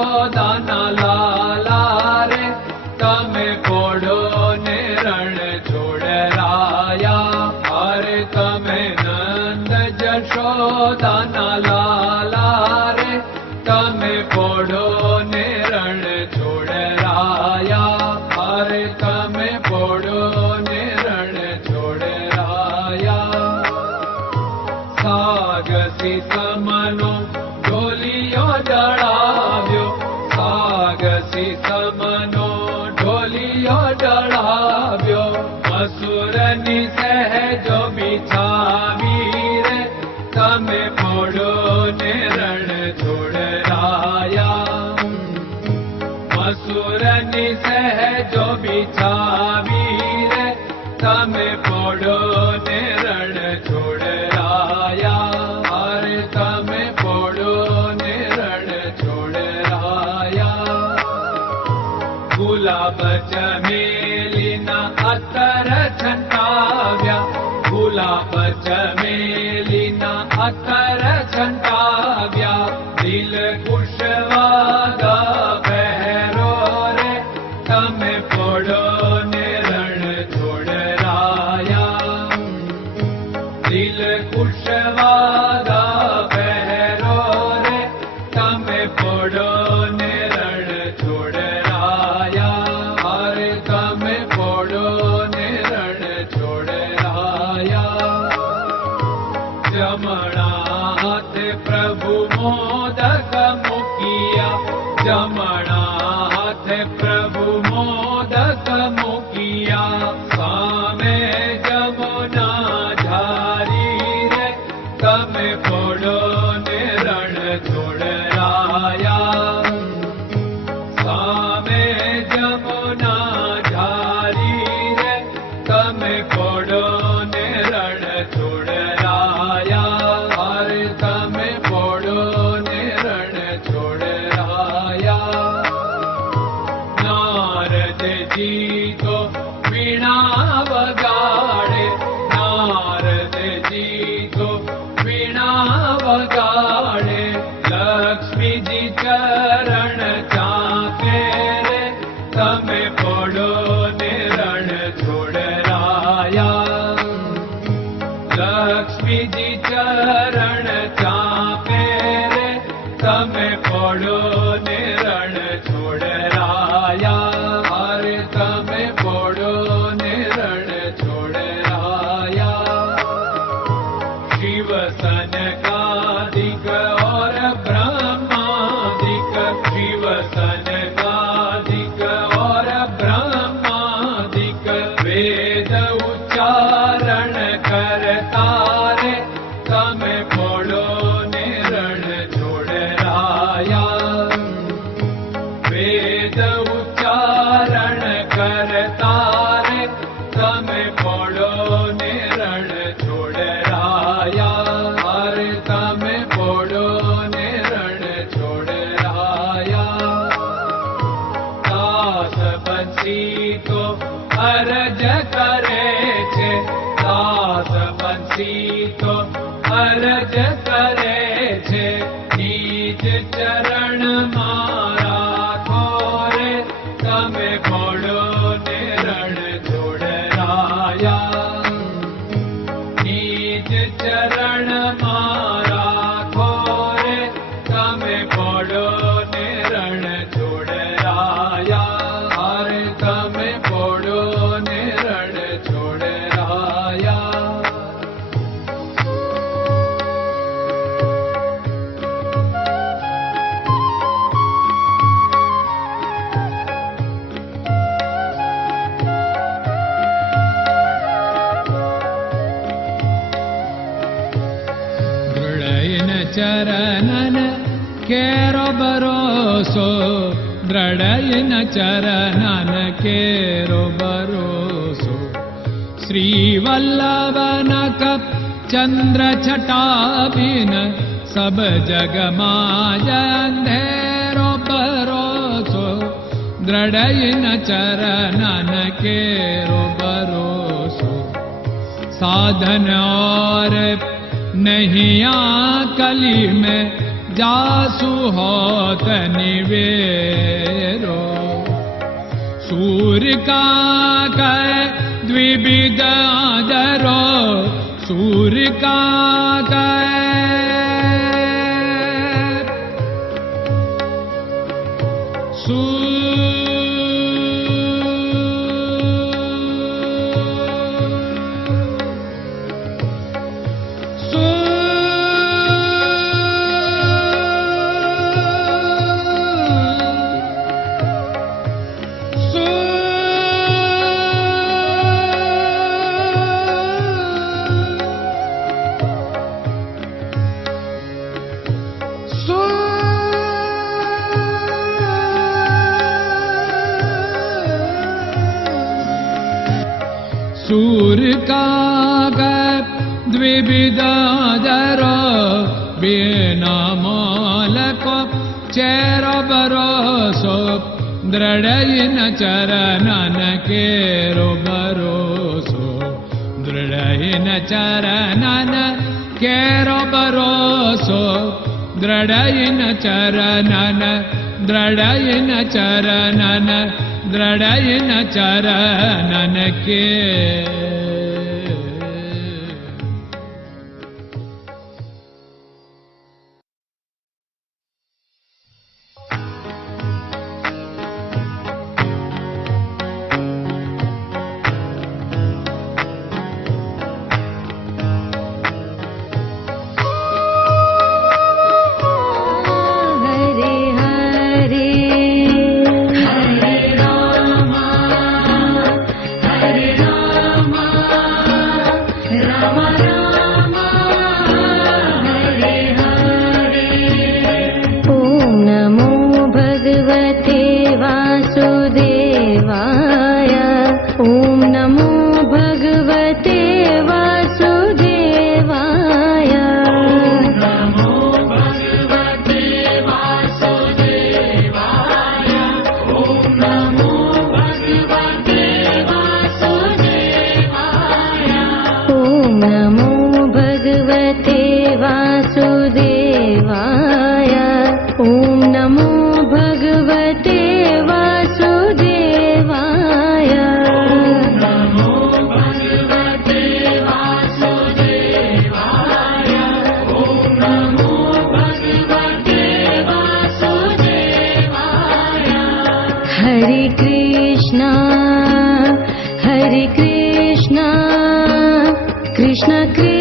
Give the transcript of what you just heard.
જશોદાના લાલા રે તમે પોડો ને રણ છોડરાયા. અરે તમે નંદ જશોદાના લાલા રે તમે પોડો ને રણ છોડરાયા. અરે તમે પોડો ને રણ છોડરાયા. સાગસી સમનો ઢોલિયો ડળાવ્યો, સાગસી સમનો ઢોલિયો ડળાવ્યો. મસૂરની સહેજો બિછાવી રે તમે પોડો ને રણ છોડરાયા. મસૂરની સહેજો બિછાવી રે તમે પોડો ને રણ છોડરાયા. અરે તમે પોડો ને રણ છોડરાયા. ગુલાબ ચમેલીના અત્તર છંટાવ્યા, ગુલાબ ચમેલીના અત્તર છંટાવ્યા. દિલ કુશવાદા પહેરો રે તમે પોડો ને રણ છોડરાયા. દિલ કુશવાદા પહેરો રે તમે પોડો ને રણ છોડરાયા. અરે તમે પોડો ને રણ છોડરાયા. જમણા હાથે પ્રભુ મોદક મૂકિયા, જમણા હાથે પ્રભુ મોદક મૂકિયા. સામે જમુના ઝારી રે તમે પોડો ને રણ છોડરાયા. સામે જમુના ઝારી રે તમે પોડો ને રણ છોડરાયા. અરે તમે પોડો ને રણ છોડરાયા. નારદજી તો વીણા વગાડે, નારદજી તો વીણા વગાડે. લક્ષ્મીજી ચરણ ચાકે રે તમે પોડો ને રણ છોડરાયા. લક્ષ્મીજી ચરણ ચાપે રે તમે પોડો ને રણ છોડરાયા. અરે તમે પોડો ને રણ છોડરાયા. શિવ સનકાદિક और ब्रह्मादिक, शिव सनकादिक और ब्रह्मादिक. वेद उच्चारण करता रे તમે પોડો ને રણ છોડરાયા. વેદ ઉચ્ચારણ કરતા રે તમે પોડો ને રણ છોડરાયા. અરે તમે પોડો ને રણ છોડરાયા. દાસ બંસી તો અરજ કરે છે, દાસ બંસી તો અરજ કરે છે. નીચ ચરણ મારા ખોરે તમે પોડો ને રણ છોડરાયા. નીચ ચરણ મારા ખોરે તમે પોડો ને રણ છોડરાયા. અરે તમે પોડો ને રણ છોડરાયા. ચરણન કેરો ભરોસો, દ્રઢયન ચરણન કેરો ભરોસો. શ્રી વલ્લભન કપ ચંદ્ર છટાબિન સબ જગમાં અંધેરો ભરોસો. દ્રઢયન ચરણન કેરો ભરોસો. साधन और नहीं कली में जासु होत निवेरो सूर्य का कै द्विविध आदरो सूर्य का सूर्य का द्विविधादर बिना मालको चेर भरोसो दृढ़ चरणन केरो भरोसो दृढ़ चरणन केरो भरोसो दृढ़ चरणन दृढ़ चरणन दृढ़ चरणन के Krishna Krishna